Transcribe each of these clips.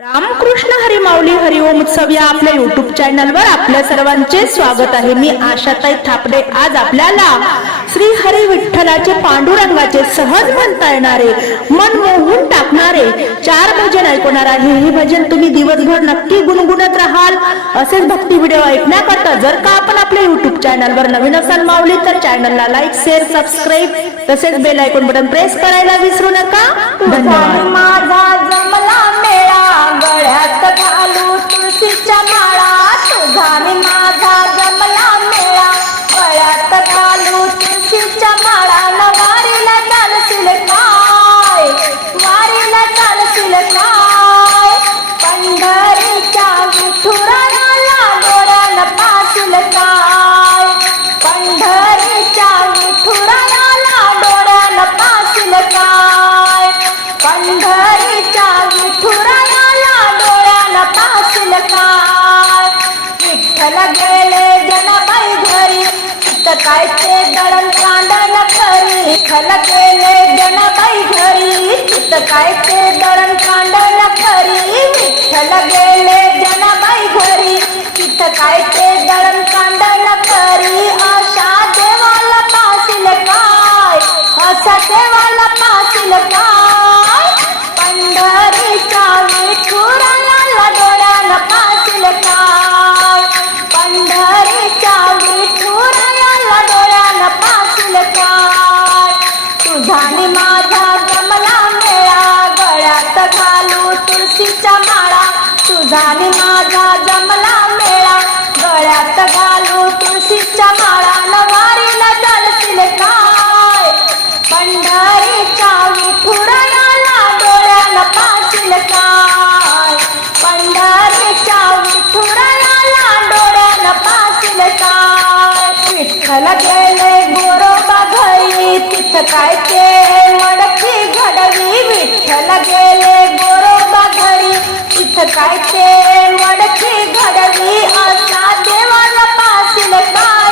रामकृष्ण हरी माऊली हरिओम उत्सव या आपल्या युट्यूब चॅनलवर आपल्या सर्वांचे स्वागत आहे. मी आशाताई थापडे. आज आपल्याला श्री हरी विठ्ठलाचे पांडुरंगाचे सहज म्हणता येणारे मन मोहून टाकणारे चार भजन ऐकवणार आहे. हे भजन तुम्ही दिवसभर नक्की गुणगुणत राहाल. असेच भक्ती व्हिडिओ ऐकण्याकरता जर का आपण आपल्या युट्यूब चॅनलवर नवीन असाल माऊली तर चॅनलला लाईक शेअर सबस्क्राईब तसेच बेल आयकॉन बटन प्रेस करायला विसरू नका. धन्यवाद. खरी केले गेले जनाबाई घरी. तर काय ते दळण कांडण खरी. विठ्ठल गेले जनाबाई घरी. तिथं काय ते दळण कांडण खरी. अशा देवाला पासिल काय? असा देवाला पासिल काय? पंढरीचा विठुरा जमला मेळा. गळ्यात घालू तुळशीच्या माळा. नवारीला चालशील काय पंढरीच्या विठुराला डोळ्याला पाशील काय पंढरीच्या विठुराला डोळ्याला पाशील काय विठ्ठल गेले गोरोबा घरी. तिथं काय ते मडकी घडवी. विठ्ठल गेले गोरोबा घरी. तिथं काय ते मडकी असा देवाला पाशील काय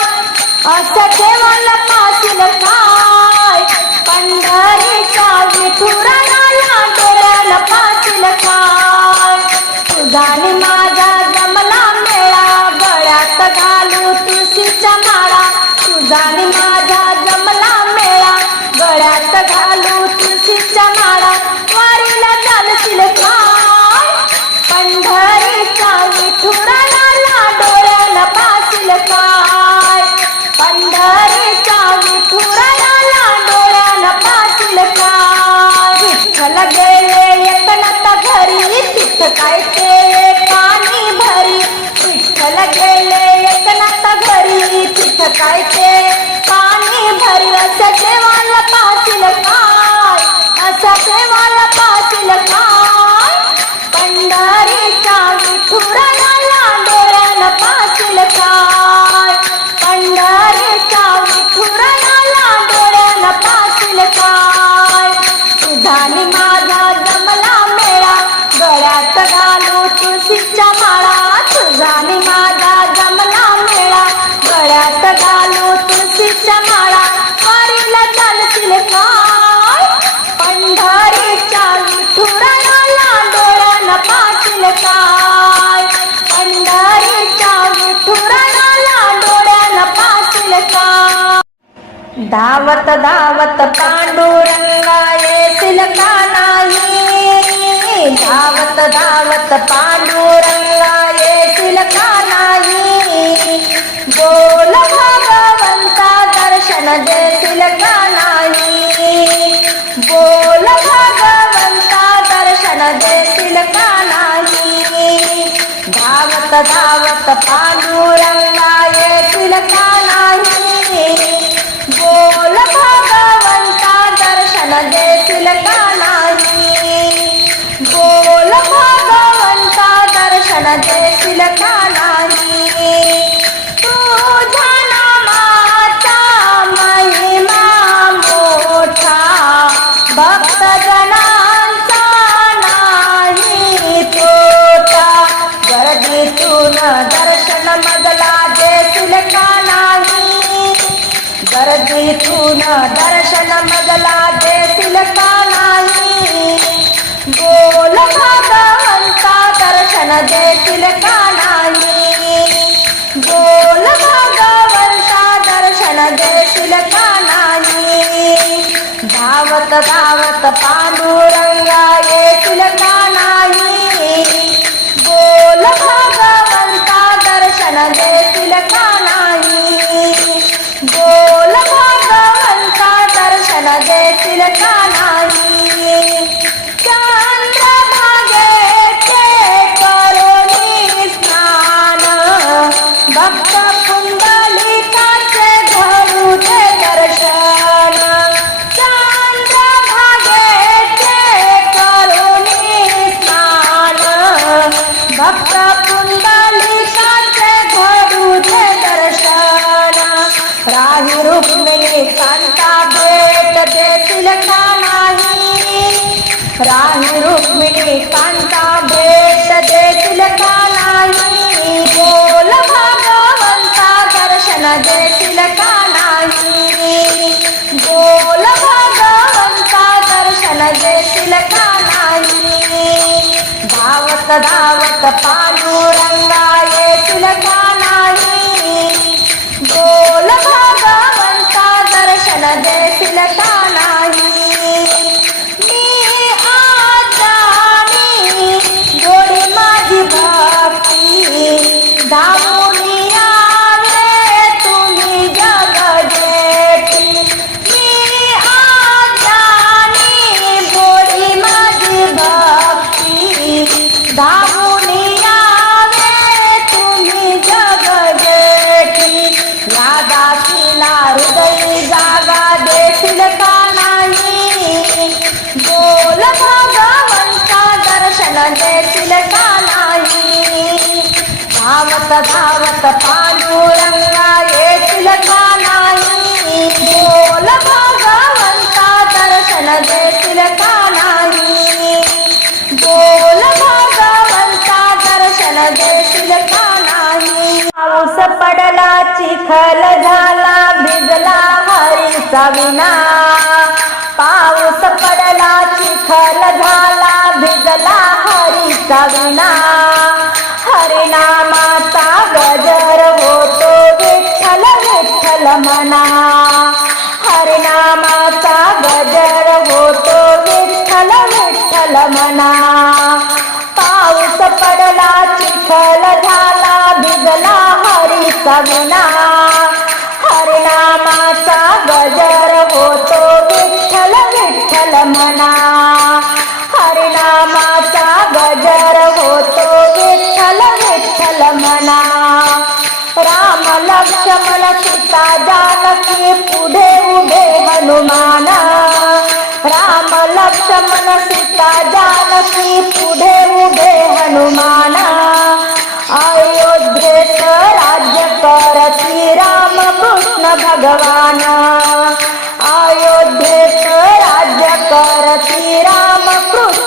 असं देवाला पाशील काय पंढरीच्या विठुराला डोळ्याला पाशील काय तुझा आणि माझा जमला मेळा गळ्यात घालू तुळशीच्या माळा. तुझा सकाळचे पाणी भरलं असं देवाला पाशील काय? असं देवाला पाशील काय? पंढरीच्या विठुराला धावत धावत पांडुरंगा येतील का नाही. धावत धावत पांडुरंगा येतील का नाही. बोल भगवंता दर्शन देतील का नाही. बोल भगवंता दर्शन देतील का नाही. धावत धावत पांडुरंगा येतील का नाही. देतील नाही बोल भगवंता दर्शन देतील का नाही तुझ्या नामाचा महिमा मोठा भक्तजनांचा नाही तोटा. गर्दीतून दर्शन मजला देतील नाही गर्दीतून दर्शन मजला बोलता नाही. बोल भगवंता दर्शन देतील का नाही? बोल भगवंता दर्शन देतील का नाही? धावत धावत पांडुरंग धावत धावत पांडुरंगा येतील का चिखल झाला भिजला हरीचा विना पाऊस पडला चिखल झाला भिजला हरीचा विना हरिनामाचा गजर होतो विठ्ठल विठ्ठल म्हणा हरिनामाचा गजर होतो विठ्ठल विठ्ठल म्हणा पाऊस पडला चिखल झाला भिजला हरीचा विना गजर होतो विठ्ठल विठ्ठल म्हणा. हरिनामाचा गजर होतो विठ्ठल विठ्ठल म्हणा. राम लक्ष्मण सीता जानकी पुढे उभे हनुमान. राम लक्ष्मण सीता जानकी पुढे उभे हनुमान. अयोध्येत राज्य करती राम कृष्ण भगवाना.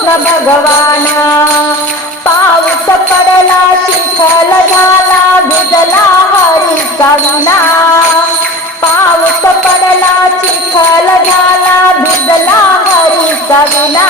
कृष्ण भगवान. पाऊस पडला शिखल झाला भिजला हरीचा विना पाऊस पडला चिखल झाला भिजला हरीचा विना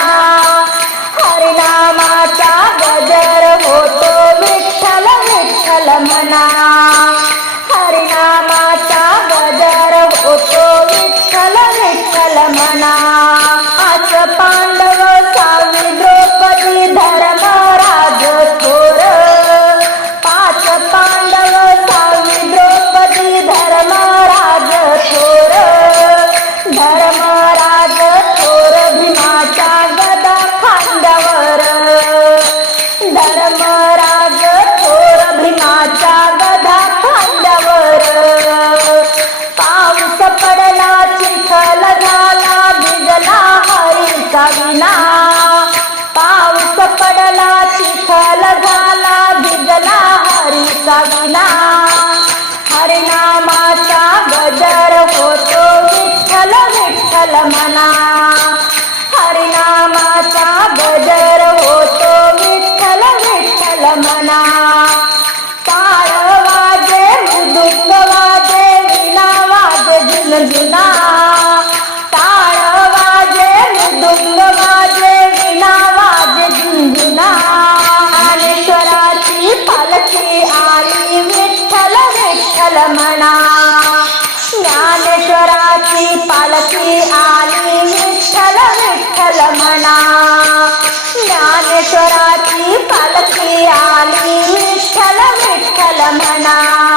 विठ्ठल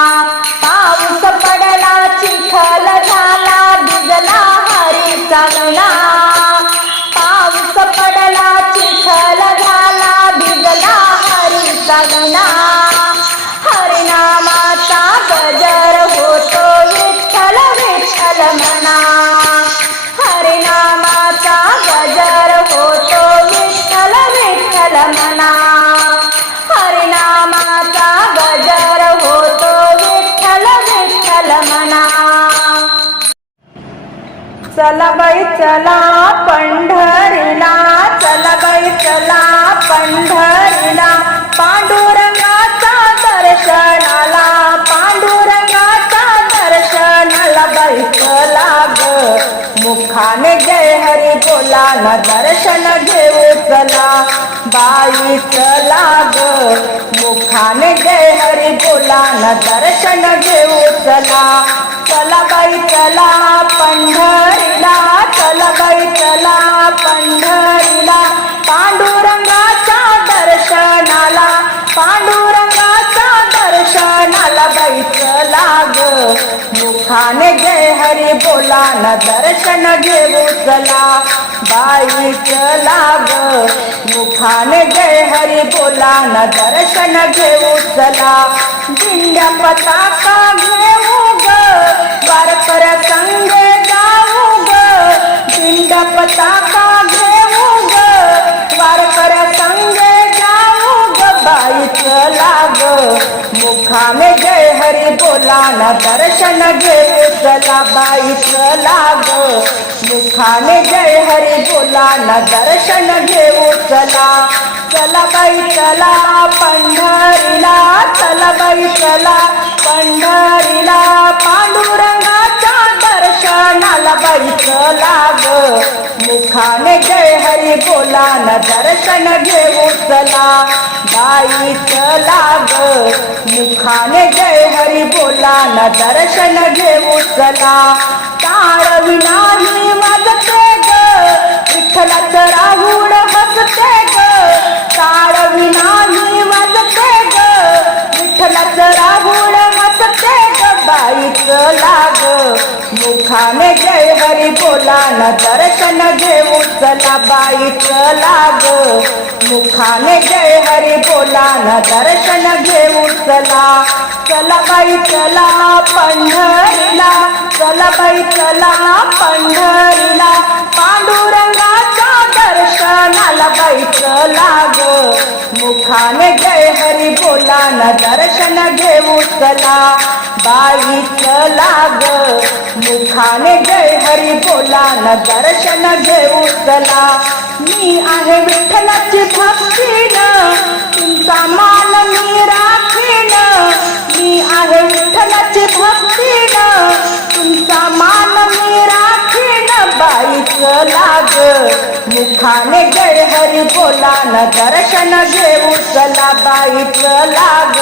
चला बाई चला पंढरीला चला बाई चला पंढरीला. पांडुरंगाचा दर्शनाला पांडुरंगाचा दर्शनाला बाई चला ग. मुखाने जय हरी बोला न दर्शन घेऊ चला. बाई चला ग. मुखाने जय हरी बोला न दर्शन घेऊ चला. चला बाई चला पंढर पंढरीला पांडुरंगाच्या दर्शनाला पांडुरंगाच्या दर्शनाला बाई लाग. मुखाने जय हरी बोला न दर्शन घेऊ चला. बाई लाग. मुखाने जय हरी बोला न दर्शन घेऊ चला. दिंड्या पताका घेऊ लगे घेऊ चला बाई चला ग मुखाने जय हरी बोला न दर्शन घेऊ चला. चला बाई चला पंढरीला. चला बाई चला पंढरीला. पांडुरंग दर्शनाला लाग. मुखाने जय हरी बोला न दर्शन घेऊ चला. बाईच लाग. मुखाने जय हरी बोला न दर्शन घेऊ चला. ताळ विनाही वाजते ग. विठ्ठलाच राहुड हसते ग. ताळ विनाही बोला दर्शन घेऊ चला बाई चला ग. मुखाने जय हरी बोला न दर्शन घेऊ चला. चला बाई चला पंढरीला. चला बाई चला पंढरीला. पांडुरा दर्शनाला बाई लाग. मुखाने जय हरी बोला न दर्शन घेऊ चला. बाईच लाग. मुखाने जय हरी बोला न दर्शन घेऊ चला. मी आहे विठ्ठलाची भक्तीन तुमचा मान मी राखीन. मी आहे विठ्ठलाची भक्तीन तुमचा मान मी राखीन. बाईच लाग. मुखाने जय हरी बोला न दर्शन घेऊ चला बाईच लाग.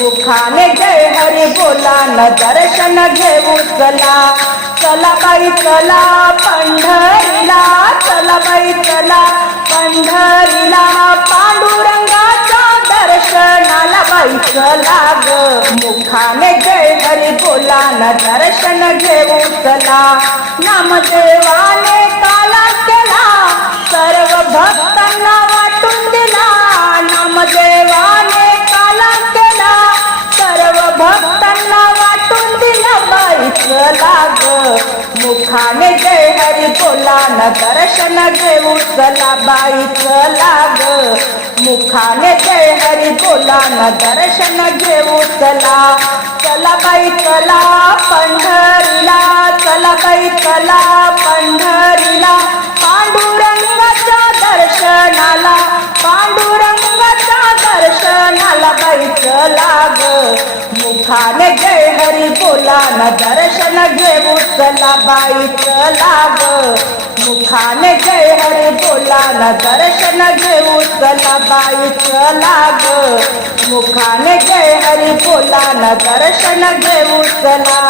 मुखाने जय हरी बोला न दर्शन घेऊ चला चला बाई चला पंढरीला चला बाई चला पंढरीला. पांडुरंगा दर्शनाला बाईच लाग. मुखाने जय हरी बोला न दर्शन घेऊ चला. नामदेवाने काला केला सर्व भक्तांना वाटून दिला. नामदेवाने काला केला सर्व भक्तांना वाटून दिला बाईच लाग. मुखाने जय हरी बोला न दर्शन घेऊ चला बाईच लाग. मुखाने जय हरी बोला न दर्शन घेऊ चला. चला बाई चला पंढरीला. चला बाई चला पंढरीला. पांडुरंगाच्या दर्शनाला. पांडुरंगाच्या दर्शनाला बाई चला ग. मुखाने जय हरी बोला न दर्शन घेऊ चला बाई चला ग. मुखाने जय हरे बोला न दर्शन घेऊ चला बाई चला ग. मुखाने जय हरी बोला न दर्शन घेऊ चला.